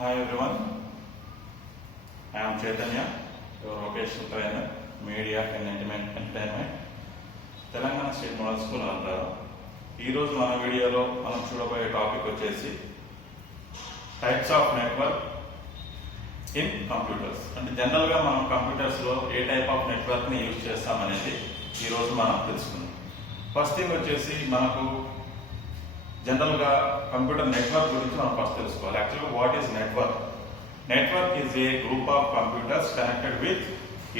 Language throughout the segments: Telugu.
Hi everyone, I am Chaitanya, your vocational trainer, media and entertainment. Telangana state model school అంటారు. ఈరోజు మన వీడియోలో మనం చూడబోయే టాపిక్ వచ్చేసి types of network in computers. అంటే జనరల్గా మనం కంప్యూటర్స్లో ఏ టైప్ ఆఫ్ నెట్వర్క్ని యూజ్ చేస్తామనేది ఈరోజు మనం తెలుసుకుందాం. ఫస్ట్ థింగ్ వచ్చేసి మనకు జనరల్గా కంప్యూటర్ నెట్వర్క్ గురించి మనం ఫస్ట్ తెలుసుకోవాలి. యాక్చువల్గా what is network? Network is a group of computers connected with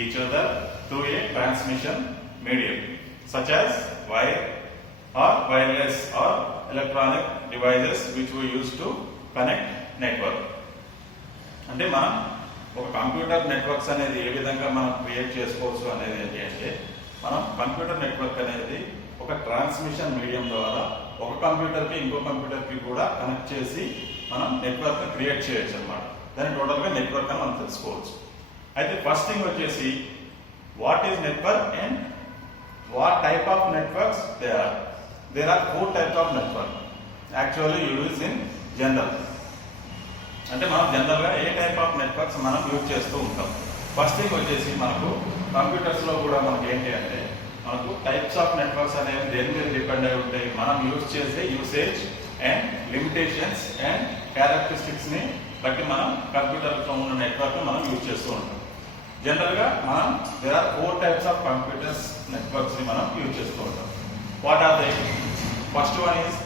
each other through a transmission medium such as wire or wireless or electronic devices which we use to connect network. అంటే మనం ఒక కంప్యూటర్ నెట్వర్క్స్ అనేది ఏ విధంగా మనం క్రియేట్ చేసుకోవచ్చు అనేది ఏంటి అంటే మనం కంప్యూటర్ నెట్వర్క్ అనేది ఒక ట్రాన్స్మిషన్ మీడియం ద్వారా ఒక కంప్యూటర్కి ఇంకో కంప్యూటర్కి కూడా కనెక్ట్ చేసి మనం నెట్వర్క్ క్రియేట్ చేయొచ్చు అనమాట. దాన్ని టోటల్గా నెట్వర్క్ అని మనం తెలుసుకోవచ్చు. అయితే ఫస్ట్ థింగ్ వచ్చేసి what is network and what type of networks there are four types of network actually used in general. అంటే మనం జనరల్ గా ఏ టైప్ ఆఫ్ నెట్వర్క్స్ మనం యూజ్ చేస్తూ ఉంటాం. ఫస్ట్ థింగ్ వచ్చేసి మనకు కంప్యూటర్స్ లో కూడా మనకి ఏంటి అంటే మనకు టైప్స్ ఆఫ్ నెట్వర్క్స్ అనేవి దేని మీద డిపెండ్ అయి ఉంటాయి. మనం యూజ్ చేసే usage and limitations and characteristics ని బట్టి మనం కంప్యూటర్ లో ఉన్న నెట్వర్క్ మనం యూజ్ చేస్తూ ఉంటాం. జనరల్ గా మనం there are four types of computers networks ని మనం యూజ్ చేస్తూ ఉంటాం. What are they? First one is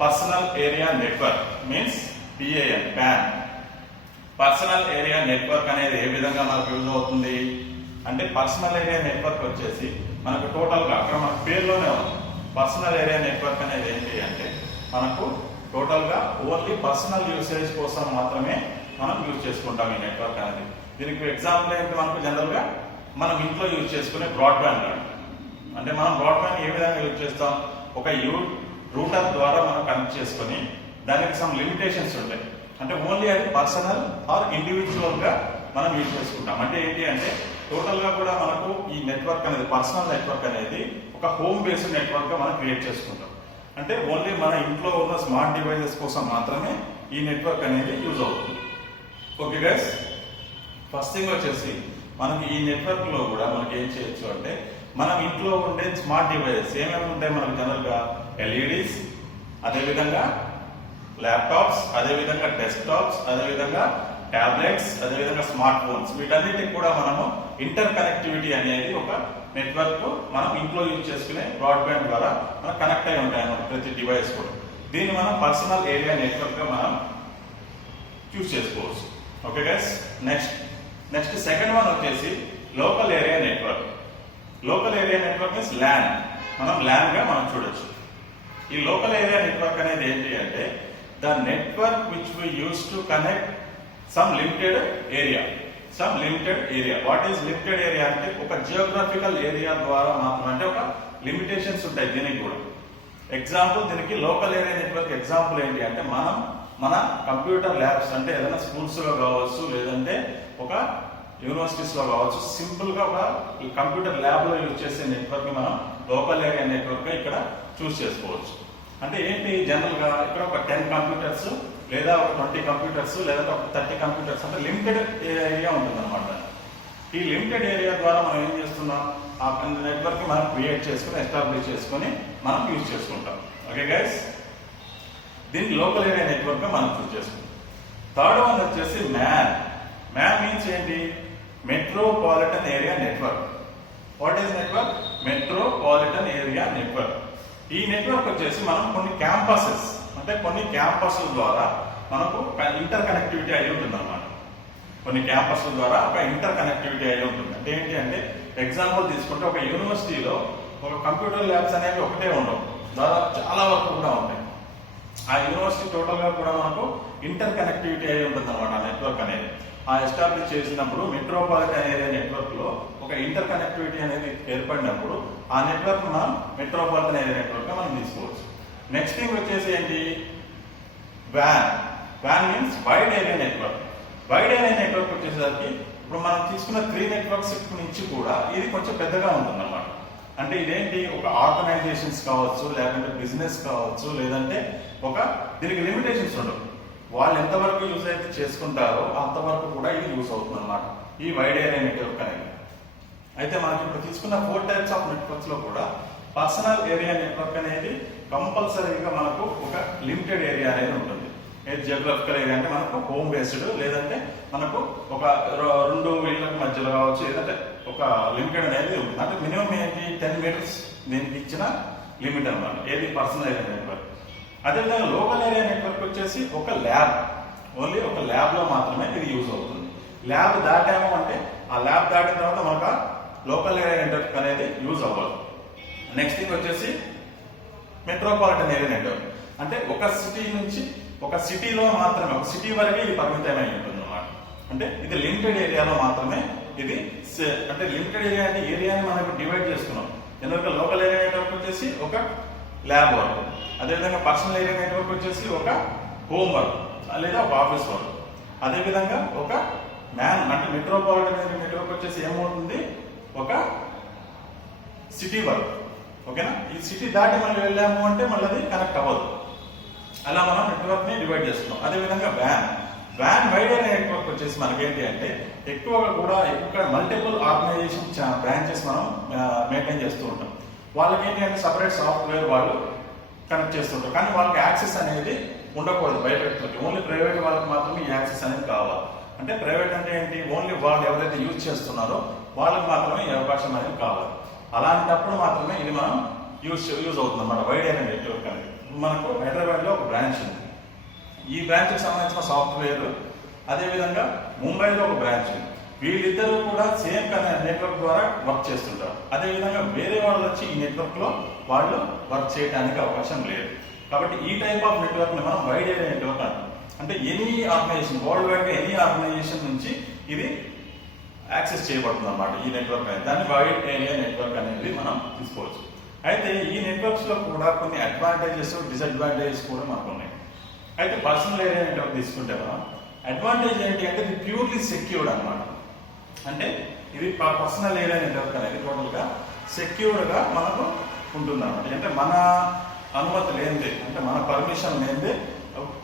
personal area network, means PAN. Personal area network అనేది ఏ విధంగా మనకు యూజ్ అవుతుంది అంటే పర్సనల్ ఏరియా నెట్వర్క్ వచ్చేసి మనకు టోటల్ గా అక్కడ మన పేరులోనే ఉంది. పర్సనల్ ఏరియా నెట్వర్క్ అనేది ఏంటి అంటే మనకు టోటల్ గా ఓన్లీ పర్సనల్ యూసేజ్ కోసం మాత్రమే మనం యూజ్ చేసుకుంటాం ఈ నెట్వర్క్ అనేది. దీనికి ఎగ్జాంపుల్ ఏంటి? మనకు జనరల్ గా మనం ఇంట్లో యూజ్ చేసుకునే బ్రాడ్బ్యాండ్. అంటే మనం బ్రాడ్బ్యాండ్ ఏ విధంగా యూజ్ చేస్తాం? ఒక రూటర్ ద్వారా మనం కనెక్ట్ చేసుకొని దానికి సమ్ లిమిటేషన్స్ ఉంటాయి. అంటే ఓన్లీ అది పర్సనల్ ఆర్ ఇండివిజువల్ గా మనం యూజ్ చేసుకుంటాం. అంటే ఏంటి అంటే టోటల్ గా కూడా మనకు ఈ నెట్వర్క్ అనేది పర్సనల్ నెట్వర్క్ అనేది ఒక హోమ్ బేస్డ్ నెట్వర్క్ గా మనం క్రియేట్ చేసుకుంటాం. అంటే ఓన్లీ మన ఇంట్లో ఉన్న స్మార్ట్ డివైసెస్ కోసం మాత్రమే ఈ నెట్వర్క్ అనేది యూజ్ అవుతుంది. ఓకే గైస్, ఫస్ట్ థింగ్ వచ్చేసి మనకి ఈ నెట్వర్క్ లో కూడా మనకి ఏం చేయొచ్చు అంటే మనం ఇంట్లో ఉండే స్మార్ట్ డివైసెస్ ఏమేమి ఉంటాయి మనకు జనరల్ గా LEDs, అదేవిధంగా ల్యాప్టాప్స్, అదేవిధంగా డెస్క్టాప్స్, అదేవిధంగా టాబ్లెట్స్, అదేవిధంగా స్మార్ట్ ఫోన్స్, వీటన్నిటికి కూడా మనము ఇంటర్ కనెక్టివిటీ అనేది ఒక నెట్వర్క్ మనం ఇంట్లో యూజ్ చేసుకునే బ్రాడ్బ్యాండ్ ద్వారా మనం కనెక్ట్ అయి ఉంటాయి అన్నమాట ప్రతి డివైస్ కూడా. దీన్ని మనం పర్సనల్ ఏరియా నెట్వర్క్ గా మనం చూస్ చేసుకోవచ్చు. Okay guys, next second one వచ్చేసి local area network. Local area network means LAN. మనం LAN గా మనం చూడొచ్చు. ఈ లోకల్ ఏరియా నెట్వర్క్ అనేది ఏంటి అంటే the network which we use to connect some limited area. What is limited area అంటే ఒక జియోగ్రఫికల్ ఏరియా ద్వారా మాత్రం, అంటే ఒక లిమిటేషన్స్ ఉంటాయి దీనికి కూడా. ఎగ్జాంపుల్ దీనికి లోకల్ ఏరియా నెట్వర్క్ ఎగ్జాంపుల్ ఏంటి అంటే మనం మన కంప్యూటర్ ల్యాబ్స్ అంటే ఏదైనా స్కూల్స్ లో కావచ్చు, లేదంటే ఒక యూనివర్సిటీస్ లో కావచ్చు, సింపుల్ గా ఒక కంప్యూటర్ ల్యాబ్ లో యూజ్ చేసే నెట్వర్క్ ని మనం లోకల్ ఏరియా నెట్వర్క్ గా ఇక్కడ చూస్ చేసుకోవచ్చు. అంటే ఏంటి జనరల్ గా ఇక్కడ ఒక 10 కంప్యూటర్స్ లేదా ఒక 20 కంప్యూటర్స్ లేదా ఒక 30 కంప్యూటర్స్ అంటే లిమిటెడ్ ఏరియా ఉంటుంది అనమాట. ఈ లిమిటెడ్ ఏరియా ద్వారా మనం ఏం చేస్తున్నాం, ఆ నెట్వర్క్ ని మనం క్రియేట్ చేసుకుని ఎస్టాబ్లిష్ చేసుకుని మనం యూజ్ చేసుకుంటాం. ఓకే గైస్, దీన్ని లోకల్ ఏరియా నెట్వర్క్ గా మనం చూస్ చేసుకుంటాం. థర్డ్ వన్ వచ్చేసి మ్యాన్ మీన్స్ ఏంటి? Metropolitan area network. What is network? Metropolitan area network. ఈ నెట్వర్క్ వచ్చేసి మనం కొన్ని క్యాంపసెస్ అంటే కొన్ని క్యాంపస్ల ద్వారా మనకు ఇంటర్ కనెక్టివిటీ అయి ఉంటుంది అనమాట. కొన్ని క్యాంపస్ల ద్వారా ఒక ఇంటర్ కనెక్టివిటీ అయి ఉంటుంది. అంటే ఏంటి అంటే ఎగ్జాంపుల్ తీసుకుంటే ఒక యూనివర్సిటీలో ఒక కంప్యూటర్ ల్యాబ్స్ అనేవి ఒకటే ఉండవు, దాదాపు చాలా వరకు కూడా ఉంటాయి. ఆ యూనివర్సిటీ టోటల్ గా కూడా మనకు ఇంటర్ కనెక్టివిటీ అయి ఉంటుంది అనమాట ఆ నెట్వర్క్ అనేది. ఆ ఎస్టాబ్లిష్ చేసినప్పుడు మెట్రోపాలిటన్ ఏరియా నెట్వర్క్ లో ఒక ఇంటర్ కనెక్టివిటీ అనేది ఏర్పడినప్పుడు ఆ నెట్వర్క్ మనం మెట్రోపాలిటన్ ఏరియా నెట్వర్క్ గా మనం తీసుకోవచ్చు. నెక్స్ట్ థింగ్ వచ్చేసి ఏంటి? WAN means wide area network. Wide area network వచ్చేసరికి ఇప్పుడు మనం తీసుకున్న 3 నెట్వర్క్స్ నుంచి కూడా ఇది కొంచెం పెద్దగా ఉంటుంది అన్నమాట. అంటే ఇదేంటి, ఒక ఆర్గనైజేషన్స్ కావచ్చు, లేదంటే బిజినెస్ కావచ్చు, లేదంటే ఒక దీనికి లిమిటేషన్స్ ఉండవు. వాళ్ళు ఎంతవరకు యూజ్ అయితే చేసుకుంటారో అంతవరకు కూడా ఇది యూజ్ అవుతుంది అన్నమాట ఈ వైడ్ ఏరియా నెట్వర్క్ అనేది. అయితే మనకి ఇప్పుడు తీసుకున్న 4 టైప్స్ ఆఫ్ నెట్వర్క్స్ లో కూడా పర్సనల్ ఏరియా నెట్వర్క్ అనేది కంపల్సరీగా మనకు ఒక లిమిటెడ్ ఏరియా అనేది ఉంటుంది. జియోగ్రఫికల్ ఏరియా అంటే మనకు హోమ్ బేస్డ్, లేదంటే మనకు ఒక 2 ఇళ్ళకి మధ్యలో కావచ్చు, లేదంటే ఒక లిమిటెడ్ అనేది ఉంటుంది. అంటే మినిమం ఏంటి 10 మీటర్స్ దీనికి ఇచ్చిన లిమిట్ అన్నమాట ఏది పర్సనల్ ఏరియా నెట్వర్క్. అదేవిధంగా లోకల్ ఏరియా నెట్వర్క్ వచ్చేసి ఒక ల్యాబ్, ఓన్లీ ఒక ల్యాబ్ లో మాత్రమే ఇది యూజ్ అవుతుంది. ల్యాబ్ దాటాము అంటే ఆ ల్యాబ్ దాటిన తర్వాత మనకు లోకల్ ఏరియా నెట్వర్క్ అనేది యూజ్ అవ్వదు. నెక్స్ట్ థింగ్ వచ్చేసి మెట్రోపాలిటన్ ఏరియా నెట్వర్క్, అంటే ఒక సిటీ నుంచి ఒక సిటీలో మాత్రమే, ఒక సిటీ వరకే ఇది పరిమితమై ఉంటుంది అన్నమాట. అంటే ఇది లిమిటెడ్ ఏరియాలో మాత్రమే ఇది, అంటే లిమిటెడ్ ఏరియా అంటే ఏరియాని మనం డివైడ్ చేసుకున్నాం. ఎందుకంటే లోకల్ ఏరియా నెట్వర్క్ వచ్చేసి ఒక ల్యాబ్ వర్క్, అదేవిధంగా పర్సనల్ ఏరియా నెట్వర్క్ వచ్చేసి ఒక హోమ్ వర్క్ లేదా ఒక ఆఫీస్ వర్క్. అదేవిధంగా ఒక అంటే మెట్రోపాలిటన్ నెట్వర్క్ వచ్చేసి ఏమవుతుంది, ఒక సిటీ వర్క్. ఓకేనా, ఈ సిటీ దాటి మళ్ళీ వెళ్ళాము అంటే మళ్ళీ అది కనెక్ట్ అవ్వదు. అలా మనం నెట్వర్క్ ని డివైడ్ చేస్తున్నాం. అదేవిధంగా వ్యాన్ వైడ్ ఏరియా నెట్వర్క్ వచ్చేసి మనకేంటి అంటే ఎక్కువగా కూడా మల్టిపుల్ ఆర్గనైజేషన్ బ్రాంచెస్ మనం మెయింటైన్ చేస్తూ ఉంటాం. వాళ్ళకి ఏంటి అంటే సపరేట్ సాఫ్ట్వేర్ వాళ్ళు కనెక్ట్ చేస్తుంటారు, కానీ వాళ్ళకి యాక్సెస్ అనేది ఉండకూడదు బయట వ్యక్తులకి. ఓన్లీ ప్రైవేట్ వాళ్ళకి మాత్రమే ఈ యాక్సెస్ అనేది కావాలి. అంటే ప్రైవేట్ అంటే ఏంటి, ఓన్లీ వాళ్ళు ఎవరైతే యూజ్ చేస్తున్నారో వాళ్ళకి మాత్రమే ఈ అవకాశం అనేది కావాలి. అలాంటప్పుడు మాత్రమే ఇది మనం యూజ్ అవుతుంది అన్నమాట వైడ్ ఏరియా నెట్వర్క్ అనేది. మనకు హైదరాబాద్ లో ఒక బ్రాంచ్ ఉంది, ఈ బ్రాంచ్ కి సంబంధించిన సాఫ్ట్వేర్, అదేవిధంగా ముంబైలో ఒక బ్రాంచ్ ఉంది. వీళ్ళిద్దరూ కూడా సేమ్ నెట్వర్క్ ద్వారా వర్క్ చేస్తుంటారు. అదేవిధంగా వేరే వాళ్ళు వచ్చి ఈ నెట్వర్క్ లో వాళ్ళు వర్క్ చేయడానికి అవకాశం లేదు. కాబట్టి ఈ టైప్ ఆఫ్ నెట్వర్క్ ని మనం వైడ్ ఏరియా నెట్వర్క్ అంటాం. అంటే ఎనీ ఆర్గనైజేషన్, వరల్డ్ వైడ్ గా ఎనీ ఆర్గనైజేషన్ నుంచి ఇది యాక్సెస్ చేయబడుతుంది అన్నమాట ఈ నెట్వర్క్ అనేది. దాన్ని వైడ్ ఏరియా నెట్వర్క్ అనేది మనం తీసుకోవచ్చు. అయితే ఈ నెట్వర్క్స్ లో కూడా కొన్ని అడ్వాంటేజెస్, డిసడ్వాంటేజెస్ కూడా మనకు ఉన్నాయి. అయితే పర్సనల్ ఏరియా నెట్వర్క్ తీసుకుంటే మనం అడ్వాంటేజ్ ఏంటి అంటే ఇది ప్యూర్లీ సెక్యూర్డ్ అన్నమాట. అంటే ఇది పర్సనల్ ఏరియా నెట్వర్క్ అనేది టోటల్ గా సెక్యూర్డ్ గా మనకు ఉంటుంది అన్నమాట. అంటే మన అనుమతి లేనిదే, అంటే మన పర్మిషన్ లేనిదే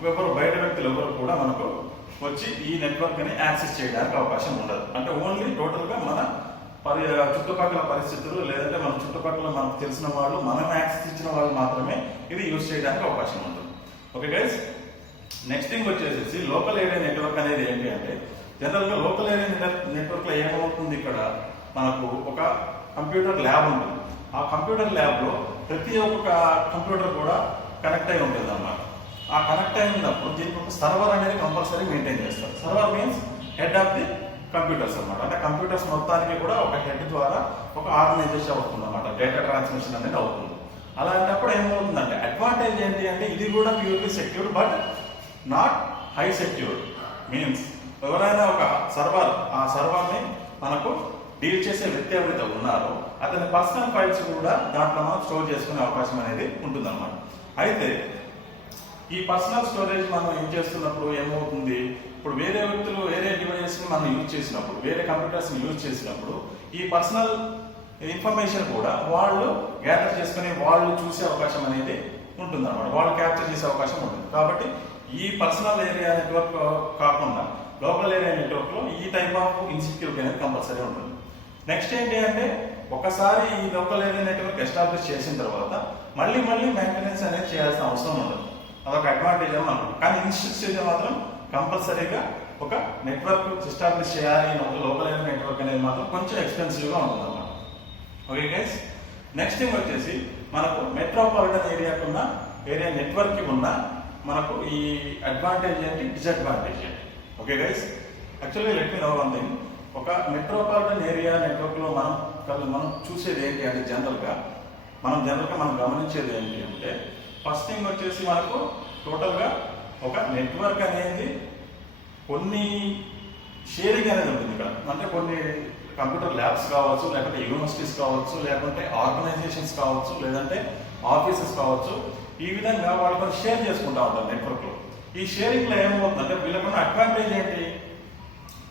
ఎవరు బయట వ్యక్తులు ఎవరు కూడా మనకు వచ్చి ఈ నెట్వర్క్ ని యాక్సెస్ చేయడానికి అవకాశం ఉండదు. అంటే ఓన్లీ టోటల్ గా మన చుట్టుపక్కల పరిస్థితులు, లేదంటే మన చుట్టుపక్కల మనకు తెలిసిన వాళ్ళు, మనం యాక్సెస్ ఇచ్చిన వాళ్ళు మాత్రమే ఇది యూజ్ చేయడానికి అవకాశం ఉంటుంది. ఓకే గైస్, నెక్స్ట్ థింగ్ వచ్చేసి లోకల్ ఏరియా నెట్వర్క్ అనేది ఏంటి అంటే జనరల్ గా లోకల్ ఏరియా నెట్వర్క్ లో ఏమవుతుంది, ఇక్కడ మనకు ఒక కంప్యూటర్ ల్యాబ్ ఉంటుంది. ఆ కంప్యూటర్ ల్యాబ్ లో ప్రతి ఒక్క కంప్యూటర్ కూడా కనెక్ట్ అయి ఉంటుంది అన్నమాట. ఆ కనెక్ట్ అయినప్పుడు దీనికి ఒక సర్వర్ అనేది కంపల్సరీ మెయింటైన్ చేస్తారు. Server means head of the computers అన్నమాట. అంటే కంప్యూటర్స్ మొత్తానికి కూడా ఒక హెడ్ ద్వారా ఒక ఆర్గనైజేషన్ అవుతుంది అన్నమాట, డేటా ట్రాన్స్మిషన్ అనేది అవుతుంది. అలాంటప్పుడు ఏమవుతుందంటే అడ్వాంటేజ్ ఏంటి అంటే ఇది కూడా purely secured but not high secured. Means ఎవరైనా ఒక సర్వర్, ఆ సర్వర్ని మనకు డీల్ చేసే వ్యక్తి ఎవరైతే ఉన్నారో అతని పర్సనల్ ఫైల్స్ కూడా దాంట్లో మనం స్టోర్ చేసుకునే అవకాశం అనేది ఉంటుంది అన్నమాట. అయితే ఈ పర్సనల్ స్టోరేజ్ మనం ఏం చేస్తున్నప్పుడు ఏమవుతుంది, ఇప్పుడు వేరే వ్యక్తులు వేరే డివైజెస్ ని మనం యూజ్ చేసినప్పుడు, వేరే కంప్యూటర్స్ ని యూజ్ చేసినప్పుడు ఈ పర్సనల్ ఇన్ఫర్మేషన్ కూడా వాళ్ళు గ్యాదర్ చేసుకుని వాళ్ళు చూసే అవకాశం అనేది ఉంటుంది అన్నమాట. వాళ్ళు క్యాప్చర్ చేసే అవకాశం ఉంటుంది. కాబట్టి ఈ పర్సనల్ ఏరియా నెట్వర్క్ కాకుండా లోకల్ ఏరియా నెట్వర్క్ లో ఈ టైప్ ఆఫ్ ఇన్సెక్యూరిటీ అనేది కంపల్సరీ ఉంటుంది. నెక్స్ట్ ఏంటి అంటే ఒకసారి ఈ లోకల్ ఏరియా నెట్వర్క్ ఎస్టాబ్లిష్ చేసిన తర్వాత మళ్ళీ మెయింటెనెన్స్ అనేది చేయాల్సిన అవసరం ఉండదు. అదొక అడ్వాంటేజ్ అని అనుకుంటాం. కానీ ఇనిషియల్ స్టేజ్ మాత్రం కంపల్సరీగా ఒక నెట్వర్క్ ఎస్టాబ్లిష్ చేయాలి, లోకల్ ఏరియా నెట్వర్క్ అనేది మాత్రం కొంచెం ఎక్స్పెన్సివ్ గా ఉంటుంది అన్నమాట. ఓకే గైస్, నెక్స్ట్ థింగ్ వచ్చేసి మనకు మెట్రోపాలిటన్ ఏరియాకు ఉన్న ఏరియా నెట్వర్క్ కి ఉన్న మనకు ఈ అడ్వాంటేజ్ ఏంటి, డిసడ్వాంటేజ్ ఏంటి. Okay guys, actually let me know one thing. ఒక మెట్రోపాలిటన్ ఏరియా నెట్వర్క్ లో మనం చూసేది ఏంటి అంటే జనరల్ గా మనం గమనించేది ఏంటి అంటే ఫస్ట్ థింగ్ వచ్చేసి మనకు టోటల్ గా ఒక నెట్వర్క్ అనేది కొన్ని షేరింగ్ అనేది ఉంటుంది ఇక్కడ. అంటే కొన్ని కంప్యూటర్ ల్యాబ్స్ కావచ్చు, లేకపోతే యూనివర్సిటీస్ కావచ్చు, లేకుంటే ఆర్గనైజేషన్స్ కావచ్చు, లేదంటే ఆఫీసెస్ కావచ్చు. ఈ విధంగా వాళ్ళు కొన్ని షేర్ చేసుకుంటా ఉంటారు నెట్వర్క్ లో. ఈ షేరింగ్ లో ఏమవుతుందంటే వీళ్ళకున్న అడ్వాంటేజ్ ఏంటి,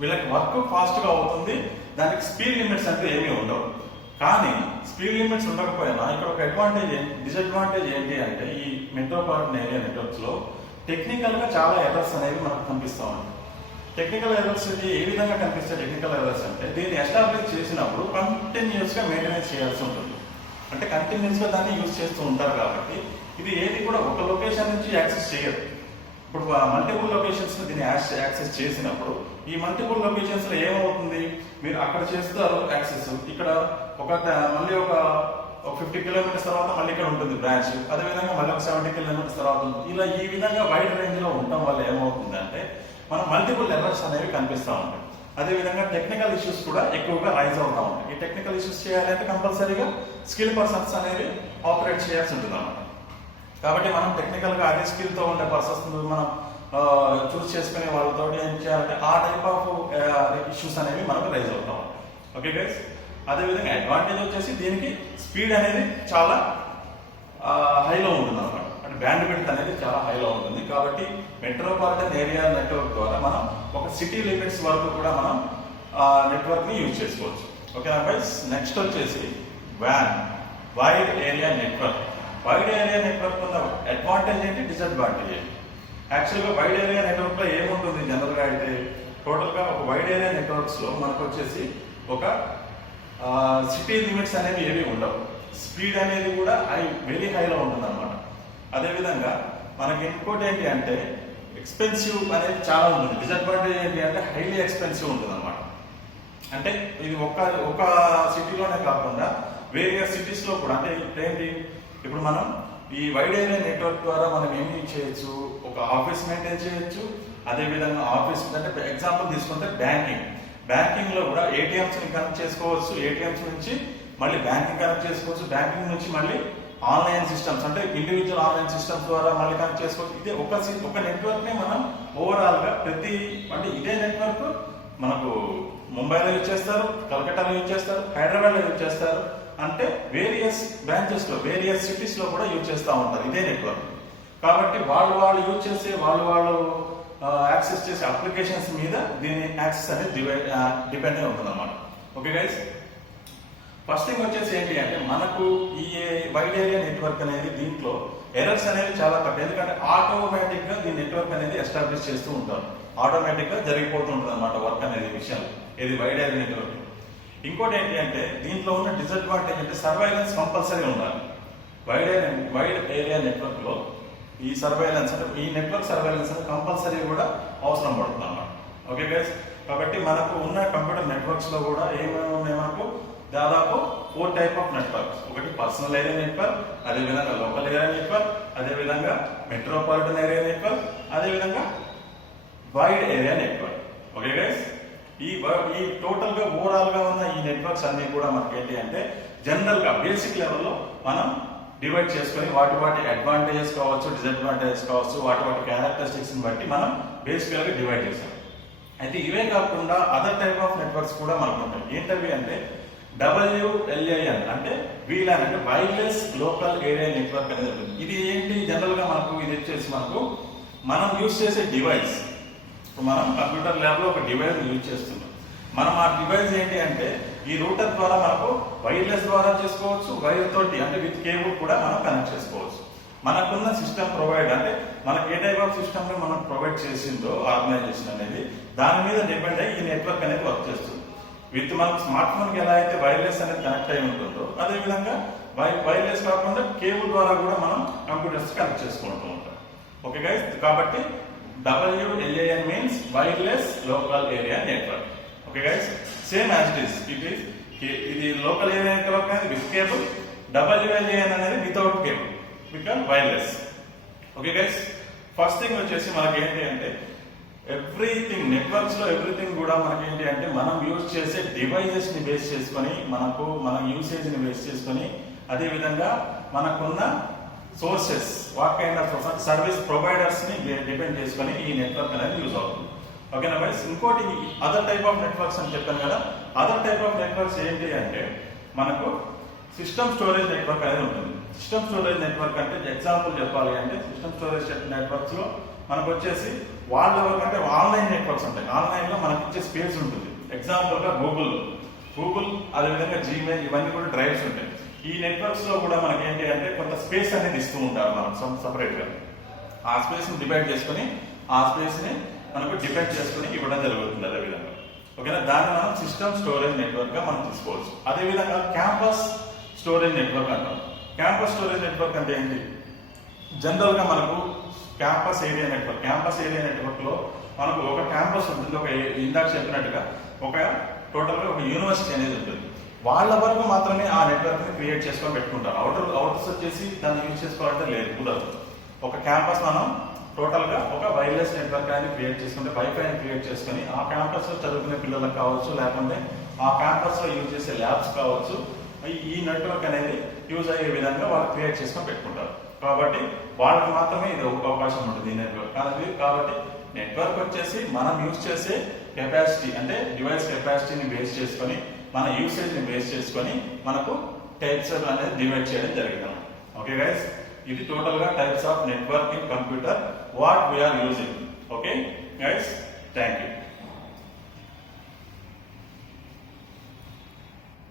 వీళ్ళకి వర్క్ ఫాస్ట్ గా అవుతుంది, దానికి స్పీడ్ లిమిట్స్ అంటే ఏమీ ఉండవు. కానీ స్పీడ్ లిమిట్స్ ఉండకపోయినా ఇక్కడ ఒక డిసడ్వాంటేజ్ ఏంటి అంటే ఈ మెట్రోపాలిటన్ ఏరియా నెట్వర్క్స్ లో టెక్నికల్గా చాలా ఎర్రర్స్ అనేవి మనకు కనిపిస్తూ ఉంటాయి. టెక్నికల్ ఎర్రర్స్ ఏ విధంగా కనిపిస్తాయి? టెక్నికల్ ఎర్రర్స్ అంటే దీన్ని ఎస్టాబ్లిష్ చేసినప్పుడు కంటిన్యూస్గా మెయింటెనెన్స్ చేయాల్సి ఉంటుంది. అంటే కంటిన్యూస్గా దాన్ని యూజ్ చేస్తూ ఉంటారు కాబట్టి ఇది ఏది కూడా ఒక లొకేషన్ నుంచి యాక్సెస్ చేయదు. ఇప్పుడు మల్టిపుల్ లొకేషన్స్ దీన్ని యాక్సెస్ చేసినప్పుడు ఈ మల్టిపుల్ లొకేషన్స్ లో ఏమవుతుంది, మీరు అక్కడ చేస్తారు యాక్సెస్, ఇక్కడ మళ్ళీ ఒక 50 కిలోమీటర్స్ తర్వాత మళ్ళీ ఇక్కడ ఉంటుంది బ్రాంచ్, అదేవిధంగా మళ్ళీ ఒక 70 కిలోమీటర్స్ తర్వాత ఉంటుంది. ఇలా ఈ విధంగా వైడ్ రేంజ్ లో ఉండటం వల్ల ఏమవుతుంది అంటే మనం మల్టిపుల్ ఎర్రర్స్ అనేవి కనిపిస్తూ ఉంటాయి. అదేవిధంగా టెక్నికల్ ఇష్యూస్ కూడా ఎక్కువగా రైజ్ అవుతూ ఉంటాయి. ఈ టెక్నికల్ ఇష్యూస్ చేయాలంటే కంపల్సరీగా స్కిల్ పర్సన్స్ అనేవి ఆపరేట్ చేయాల్సి ఉంటుంది అన్నమాట. కాబట్టి మనం టెక్నికల్గా అదే స్కిల్తో ఉండే పర్సన్స్ మనం చూస్ చేసుకునే వాళ్ళతో ఏం చేయాలంటే ఆ టైప్ ఆఫ్ ఇష్యూస్ అనేవి మనకు రైజ్ అవుతాం. ఓకే గైస్, అదేవిధంగా అడ్వాంటేజ్ వచ్చేసి దీనికి స్పీడ్ అనేది చాలా హైలో ఉంటుంది అన్నమాట. అంటే బ్యాండ్ విడ్త్ అనేది చాలా హైలో ఉంటుంది. కాబట్టి మెట్రోపాలిటన్ ఏరియా నెట్వర్క్ ద్వారా మనం ఒక సిటీ లిమిట్స్ వరకు కూడా మనం నెట్వర్క్ని యూజ్ చేసుకోవచ్చు. ఓకేనా గైస్, నెక్స్ట్ వచ్చేసి wide area network. Wide area network ఉన్న అడ్వాంటేజ్ ఏంటి, డిసడ్వాంటేజ్ ఏంటి? యాక్చువల్గా వైడ్ ఏరియా నెట్వర్క్ లో ఏముంటుంది జనరల్గా అయితే టోటల్గా ఒక వైడ్ ఏరియా నెట్వర్క్స్ లో మనకు వచ్చేసి ఒక సిటీ లిమిట్స్ అనేవి ఏవి ఉండవు. స్పీడ్ అనేది కూడా వెరీ హైలో ఉంటుంది అనమాట. అదేవిధంగా మనకి ఇంకోటి ఏంటి అంటే ఎక్స్పెన్సివ్ అనేది చాలా ఉంటుంది. డిసడ్వాంటేజ్ ఏంటి అంటే హైలీ ఎక్స్పెన్సివ్ ఉంటుంది అనమాట. అంటే ఇది ఒక సిటీలోనే కాకుండా వేరియస్ సిటీస్ లో కూడా, అంటే ఏంటి ఇప్పుడు మనం ఈ వైడ్ ఏరియా నెట్వర్క్ ద్వారా మనం ఏమి చేయొచ్చు, ఒక ఆఫీస్ మెయింటైన్ చేయొచ్చు. అదేవిధంగా ఆఫీస్ అంటే ఎగ్జాంపుల్ తీసుకుంటే బ్యాంకింగ్ లో కూడా ఏటీఎంస్ ని కనెక్ట్ చేసుకోవచ్చు, ఏటీఎంస్ నుంచి మళ్ళీ బ్యాంకింగ్ కనెక్ట్ చేసుకోవచ్చు, బ్యాంకింగ్ నుంచి మళ్ళీ ఆన్లైన్ సిస్టమ్స్ అంటే ఇండివిజువల్ ఆన్లైన్ సిస్టమ్స్ ద్వారా మళ్ళీ కనెక్ట్ చేసుకోవచ్చు. ఇదే ఒక నెట్వర్క్ ని మనం ఓవరాల్ గా అంటే ఇదే నెట్వర్క్ మనకు ముంబైలో యూజ్ చేస్తారు, కలకట్టాలో యూజ్ చేస్తారు, హైదరాబాద్ లో యూజ్ చేస్తారు. అంటే వేరియస్ బ్రాంచెస్ లో వేరియస్ సిటీస్ లో కూడా యూజ్ చేస్తూ ఉంటారు ఇదే నెట్వర్క్. కాబట్టి వాళ్ళు యూజ్ చేసే వాళ్ళు యాక్సెస్ చేసే అప్లికేషన్స్ మీద దీని యాక్సెస్ అనేది డిపెండ్ అయి ఉంటుంది అన్నమాట. ఓకే గైస్, ఫస్ట్ థింగ్ వచ్చేసి ఏంటి అంటే మనకు ఈ వైడ్ ఏరియా నెట్వర్క్ అనేది దీంట్లో ఎర్రర్స్ అనేవి చాలా తక్కువ. ఎందుకంటే ఆటోమేటిక్ గా ఈ నెట్వర్క్ అనేది ఎస్టాబ్లిష్ చేస్తూ ఉంటారు, ఆటోమేటిక్ గా జరిగిపోతూ ఉంటుంది అనమాట వర్క్ అనేది విషయాలు ఇది వైడ్ ఏరియా నెట్వర్క్. ఇంకోటి ఏంటి అంటే దీంట్లో ఉన్న డిసడ్వాంటేజ్ అంటే సర్వైలెన్స్ కంపల్సరీ ఉండాలి. వైడ్ ఏరియా నెట్వర్క్ లో ఈ సర్వైలెన్స్ అంటే ఈ నెట్వర్క్ సర్వైలెన్స్ అనేది కంపల్సరీ కూడా అవసరం పడుతుంది అన్నమాట. ఓకే గైస్, కాబట్టి మనకు ఉన్న కంప్యూటర్ నెట్వర్క్స్ లో కూడా ఏమేమి ఉన్నాయి, మనకు దాదాపు 4 టైప్ ఆఫ్ నెట్వర్క్స్. ఒకటి పర్సనల్ ఏరియా నెట్వర్క్, అదేవిధంగా లోకల్ ఏరియా నెట్వర్క్, అదేవిధంగా మెట్రోపాలిటన్ ఏరియా నెట్వర్క్, అదేవిధంగా wide area network. Okay guys, ఈ టోటల్ గా ఓవరాల్ గా ఉన్న ఈ నెట్వర్క్స్ అన్ని కూడా మనకి ఏంటి అంటే జనరల్ గా బేసిక్ లెవెల్లో మనం డివైడ్ చేసుకొని వాటి అడ్వాంటేజెస్ కావచ్చు, డిసడ్వాంటేజెస్ కావచ్చు, వాటి క్యారెక్టరిస్టిక్స్ బట్టి మనం బేసిక్ గా డివైడ్ చేసాం. అయితే ఇవే కాకుండా అదర్ టైప్ ఆఫ్ నెట్వర్క్స్ కూడా మనకు ఉంటాయి. ఏంటవి అంటే WLAN అంటే VLAN అంటే వైర్లెస్ లోకల్ ఏరియా నెట్వర్క్ అనేది ఉంటుంది. ఇది ఏంటి జనరల్ గా మనకు ఇది వచ్చేసి మనం యూజ్ చేసే డివైస్. మనం కంప్యూటర్ ల్యాబ్ లో ఒక డివైస్ యూజ్ చేస్తున్నాం. మనం ఆ డివైస్ ఏంటి అంటే ఈ రూటర్ ద్వారా మనకు వైర్లెస్ ద్వారా చేసుకోవచ్చు, వైర్ తోటి అంటే విత్ కేబుల్ కూడా మనం కనెక్ట్ చేసుకోవచ్చు. మనకున్న సిస్టమ్ ప్రొవైడ్ అంటే మనకి ఏ టైప్ ఆఫ్ సిస్టమ్ మనం ప్రొవైడ్ చేసిందో ఆర్గనైజేషన్ అనేది దాని మీద డిపెండ్ అయ్యి ఈ నెట్వర్క్ అనేది వర్క్ చేస్తుంది. విత్ మనకు స్మార్ట్ ఫోన్ కి ఎలా అయితే వైర్లెస్ అనేది కనెక్ట్ అయి ఉంటుందో అదే విధంగా వైర్లెస్ కాకుండా కేబుల్ ద్వారా కూడా మనం కంప్యూటర్స్ కనెక్ట్ చేసుకుంటూ ఉంటాం. ఓకే గైస్, కాబట్టి WLAN means wireless local area network. Okay guys, same as it is ఇది లోకల్ ఏరియా నెట్వర్క్ అనేది విత్ కేబుల్, WLAN అనేది without cable because wireless. Okay guys, first thing వచ్చేసి మనకి ఏంటి అంటే ఎవ్రీథింగ్ నెట్వర్క్స్ లో ఎవ్రీథింగ్ కూడా మనకి ఏంటి అంటే మనం యూజ్ చేసే డివైజెస్ ని బేస్ చేసుకొని మన యూసేజ్ ని బేస్ చేసుకొని అదే విధంగా మనకున్న sources what kind of service providers ని డిపెండ్ చేసుకొని ఈ నెట్వర్క్ అనేది యూజ్ అవుతుంది. ఓకేనా గైస్, ఇంకోటి అదర్ టైప్ ఆఫ్ నెట్వర్క్స్ అని చెప్పాను కదా. అదర్ టైప్ ఆఫ్ నెట్వర్క్స్ ఏంటి అంటే మనకు సిస్టమ్ స్టోరేజ్ నెట్వర్క్ అనేది ఉంటుంది. సిస్టమ్ స్టోరేజ్ నెట్వర్క్ అంటే ఎగ్జాంపుల్ చెప్పాలి అంటే సిస్టమ్ స్టోరేజ్ నెట్వర్క్స్ లో మనకు వచ్చేసి వాళ్ళ అంటే ఆన్లైన్ నెట్వర్క్స్ ఉంటాయి. ఆన్లైన్ లో మనకి ఇచ్చే స్పేస్ ఉంటుంది. ఎగ్జాంపుల్ గా గూగుల్ అదేవిధంగా జీమెయిల్ ఇవన్నీ కూడా డ్రైవ్స్ ఉంటాయి. ఈ నెట్వర్క్స్ లో కూడా మనకి ఏంటి అంటే కొంత స్పేస్ అనేది ఇస్తూ ఉంటారు మనం సపరేట్ గా. ఆ స్పేస్ ని డివైడ్ చేసుకొని ఆ స్పేస్ ని మనకు డిపెండ్ చేసుకుని ఇవ్వడం జరుగుతుంది. అదే విధంగా ఓకేనా, దాన్ని మనం సిస్టమ్ స్టోరేజ్ నెట్వర్క్ గా మనం తీసుకోవచ్చు. అదే విధంగా క్యాంపస్ స్టోరేజ్ నెట్వర్క్ అంటాం. క్యాంపస్ స్టోరేజ్ నెట్వర్క్ అంటే ఏంటి? జనరల్ గా మనకు క్యాంపస్ ఏరియా నెట్వర్క్ లో మనకు ఒక క్యాంపస్ ఉంటుంది, ఒక ఇందాక చెప్పినట్టుగా ఒక టోటల్ గా ఒక యూనివర్సిటీ అనేది ఉంటుంది. వాళ్ళ వరకు మాత్రమే ఆ నెట్వర్క్ ని క్రియేట్ చేసుకొని పెట్టుకుంటారు. అవుటర్స్ వచ్చేసి దాన్ని యూజ్ చేసుకోవాలంటే లేదు, కుదరదు. ఒక క్యాంపస్ మనం టోటల్ గా ఒక వైర్లెస్ నెట్వర్క్ అనేది క్రియేట్ చేసుకుంటే, వైఫై క్రియేట్ చేసుకుని ఆ క్యాంపస్ లో చదువుకునే పిల్లలకు కావచ్చు, లేకుంటే ఆ క్యాంపస్ లో యూజ్ చేసే ల్యాబ్స్ కావచ్చు, ఈ నెట్వర్క్ అనేది యూజ్ అయ్యే విధంగా వాళ్ళు క్రియేట్ చేసుకొని పెట్టుకుంటారు. కాబట్టి వాళ్ళకి మాత్రమే ఇది ఒక అవకాశం ఉంటుంది ఈ నెట్వర్క్. కాబట్టి నెట్వర్క్ వచ్చేసి మనం యూజ్ చేసే కెపాసిటీ అంటే డివైస్ కెపాసిటీని బేస్ చేసుకొని, మన యూసేజ్ ని బేస్ చేసుకొని మనకు టైప్స్ అనేది డివైడ్ చేయడం జరిగింది. ఓకే గైస్, ఇది టోటల్ గా types of network in computer what we are using. Okay guys, thank you.